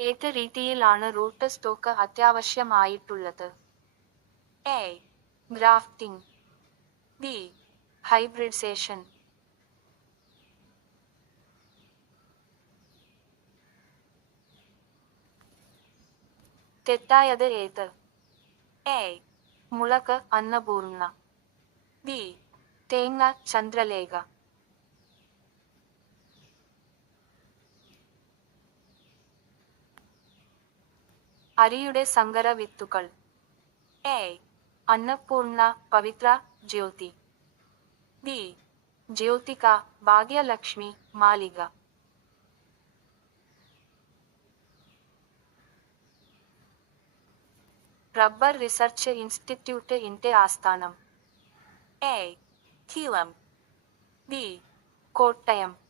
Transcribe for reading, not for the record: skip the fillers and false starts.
ഏത് രീതിയിലാണ് root stock അത്യാവശ്യമായിട്ടുള്ളത്? എ. ഗ്രാഫ്റ്റിംഗ്. ബി. ഹൈബ്രിഡൈസേഷൻ. തെറ്റായത് ഏത്? എ. മുളക് അന്നപൂർണ. ബി. തേങ്ങ ചന്ദ്രലേഖ. അരിയുടെ സങ്കര വിത്തുകൾ. A. Annapoorna, Pavithra, Jyothi. B. Jyothika, Bhagyalakshmi, Malika. Rubber research institute ഇന്റെ ആസ്ഥാനം. എ. കൊല്ലം. ബി. കോട്ടയം.